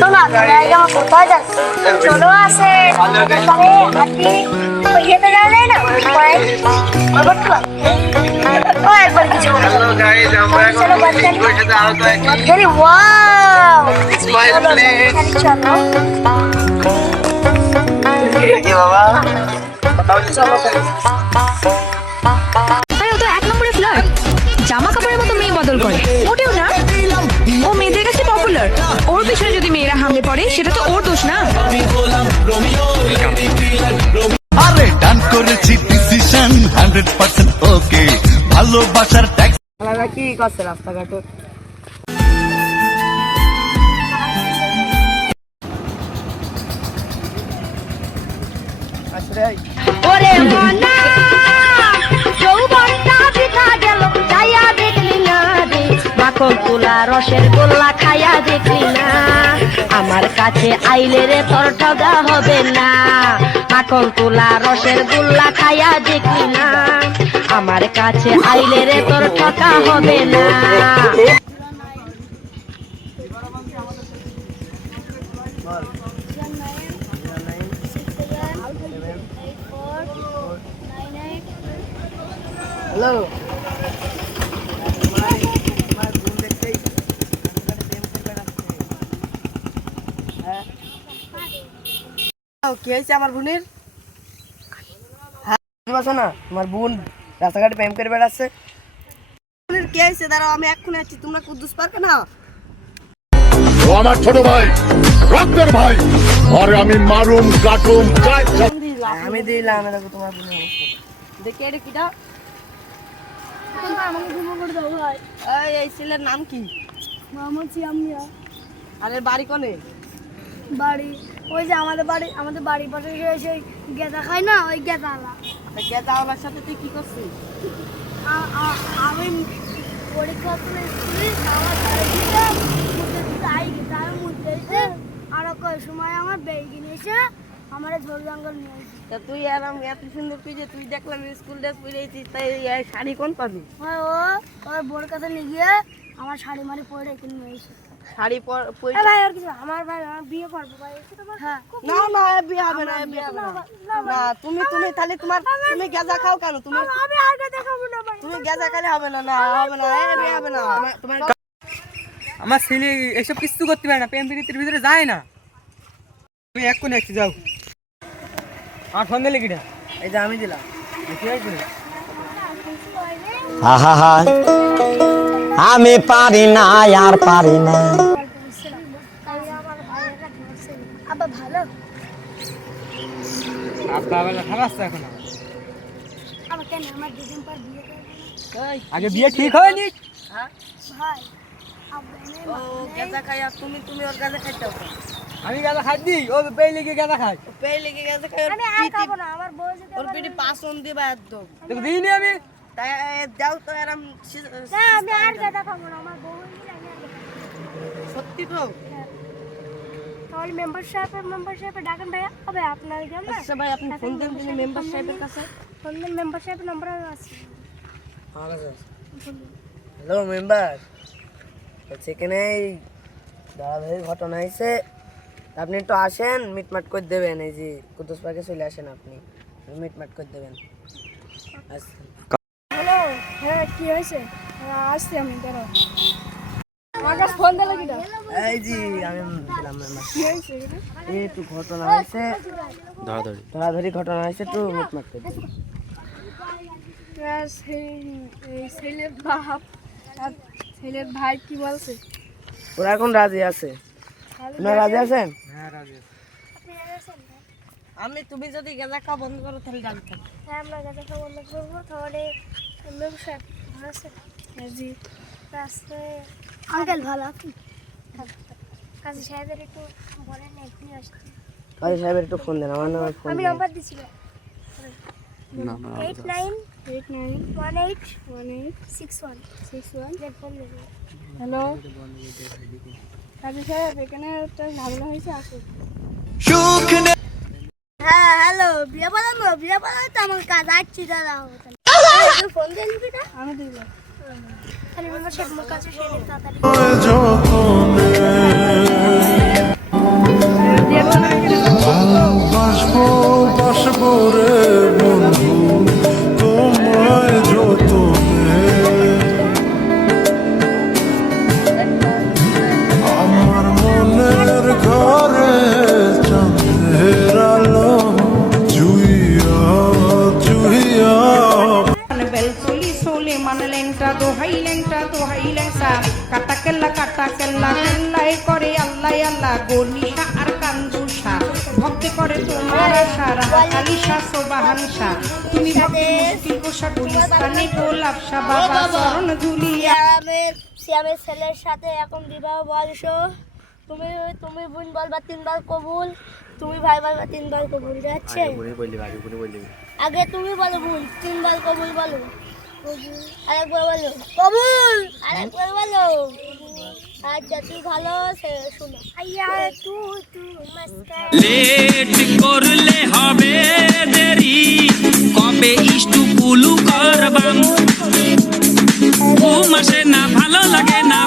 শোনো জায়গা কোথায় যাচ্ছে চলো আছে মানে আপনি ইয়েতে যাওয়া না ও একবার কিছু হ্যালো গাইস আমরা এখন বসে আরো ভেরি ওয়াও স্মাইল প্লিজ চলো কি বাবা চলো আরে ও তো এক নম্বরে ফ্লার্ট জামা কাপড়ের মতো মেয়ে বদল করে মোটেও না ও মেয়েদের কাছে পপুলার ওর পিছনে যদি মেয়েরা হামলে পড়ে সেটা তো ওর দোষ না আরে ডান করেছি ডিসিশন 100% ওকে ভালোবাসার ট্যাক্স আলাদা কি করছে রাস্তাঘাটে ওরে মনা যৌবনটা পিঠা গেল যাইয়া দেখলি না রে মাখন তুলা রসের গোল্লা খাইয়া দেখলি না আমার কাছে আইলে রে তোর ঠগা হবে না মাখন তুলা রসের গোল্লা খাইয়া দেখলি না আমার কাছে আইলে রে তোর ঠগা হবে না হ্যালো কি হয়েছে আমার বোনের? হ্যাঁ না তোমার বোন রাস্তাঘাটে প্রেম করে বেড়াচ্ছে। বোনের কি হয়েছে দাঁড়াও আমি এক্ষুনি আছি, তোমরা কুদ্দুস পার্কে না ও আমার ছোট ভাই রক্তের ভাই আর আমি মারুম কাটুম আমি দিলাম দেখো তোমার বোনের অবস্থা দেখি। এটা কিটা আমাকে ঘুমো করে দাও ভাই এই ছেলের নাম কি? মোহাম্মদ সিয়ামিয়া আরে বাড়ি কোনে? বাড়ি ওই যে আমাদের বাড়ি পাশে সেই গেঁদা খায় না ওই গেঁদালা গেদাওয়ালার সাথে তুই কি করছিস? আমি পরীক্ষা করে স্কুলে আমার আর কয় সময় আমার বেগি নিয়েছে আমার ঝোল জঙ্গল নিয়ে তা তুই এরম এত সুন্দর তুই যে তুই দেখলাম স্কুল ড্রেস পরেছিস তাই এই শাড়ি কোন পাবি? ওর বোর কাছে নিয়ে গিয়ে আমার শাড়ি মারি পরে কিনে নিয়েছে শাড়ি পরে ভাই আর কিছু আমার বিয়ে করবো ভাই হ্যাঁ না না বিয়ে হবে না বিয়ে হবে না না তুমি তাহলে তুমি গেজা খাও কেন? তুমি আমি আর কথা খাবো না ভাই তুমি গেজা খেলে হবে না না হবে না বিয়ে হবে না তোমার আমার ছেলে এসব কিছু করতে পারে না, প্রেম প্রীতির ভিতরে যায় না। তুমি এক্ষুনি একটু যাও আর ফোন দিলে কিনা এই যে আমি দিলাম কি হয়েছে? আহা আমি পারি না আর পারি না। আব্বা ভালো আপনার বেলা খারাপ আসছে এখন আবার কেন আমার দুদিন পর বিয়ে করবে আগে বিয়ে ঠিক হয়নি। হ্যাঁ ভাই আব্বা ও গেজা খাই আর তুমি ওর গেজা খাইতে হবে। আমি গাঁদা খাই দিই, ও পেয়ে লিখে গাঁদা খাই। পেয়ে লেগে গেছে খাই আমি আর খাবো না আমার বউ যদি ওর পিঠে পাঁচন দিবা একদম দেখো দিইনি আমি। তাই দাও তো এরম না আমি আর কথা খাবো না আমার বউ হইলে আমি আর সত্যি তো তাহলে মেম্বারশিপে ডাকেন ভাইয়া হবে আপনার গেম না আচ্ছা ভাই আপনি ফোন দেন তিনি মেম্বার সাহেবের কাছে। ফোন দেন মেম্বারশিপের নাম্বার আছে হ্যালো মেম্বার হচ্ছে এখানে দাদাভাইয়ের ঘটনা হয়েছে, আপনি একটু আসেন মিটমাট করে দেবেন। এই যে কুদ্দুস পার্কে চলে আসেন, আপনি মিটমাট করে দেবেন। হ্যালো হ্যাঁ কি হয়েছে আসছি আমি দাঁড়াও আমার কাছে ফোন দিলে কিটা এই জি আমি দিলাম মেম্বার। কি হয়েছে এই একটু ঘটনা হয়েছে, ধরাধরি ঘটনা হয়েছে, একটু মিটমাট করে দেবেন। ছেলের বাপ আর ছেলের ভাই কি বলছে? ওরা এখন রাজি আছে, আপনারা রাজি আছেন? হ্যাঁ রাজি আছি। আমি তুমি যদি গেজা খাওয়া বন্ধ করো তাহলে রাজি থাকবে। হ্যাঁ আমরা গাঁজা খাওয়া বন্ধ করবো তাহলে ব্যবসায় ভালো আছে জি আঙ্কেল ভালো আপনি কাজী সাহেবের একটু বলেন এখনই আসছি কাজী সাহেবের একটু ফোন দেন, আমার নাম্বার ফোন আমি দেন। নাম্বার দিছিলাম 8918616161 ফোন দেবো। হ্যালো কাজী সাহেব এখানে একটা ঝামেলা হয়েছে আসুন। হ্যাঁ হ্যালো বিয়ে বানাবো তো আমার কাজ আসছি দাদা ফোন দিয়ে নিবি না আমি দিব তাহলে মেম্বারশিপ আমার কাছে সেরে তাড়াতাড়ি দোহাই লেংসা কাটা কেল্লা কেল্লাই করে আল্লাহ আল্লাহ গনিশা আর কান্দুষা ভক্তি করে তোমার আশা রাহালিশা সোবাহানশা তুমি ভক্তি মুশকিল কোষা গুলিস্তানে গোলাপশা বাবা চরণ ধুলিয়া সিয়ামের ছেলের সাথে এখন বিবাহ বয়স তুমি তুমি বোন বলবা 3 বার কবুল তুমি ভাই বলবা 3 বার কবুল যাচ্ছে আগে তুমি বলো বোন 3 বার কবুল বলো আরেকবার বলো কবুল আরেকবার বলো আচ্ছা তুই ভালো শোনো আইয়া তু মাস্টার লেট করলে হবে দেরি কবে ইষ্টু কুলু করবাম ঘুম আসে না ভালো লাগে না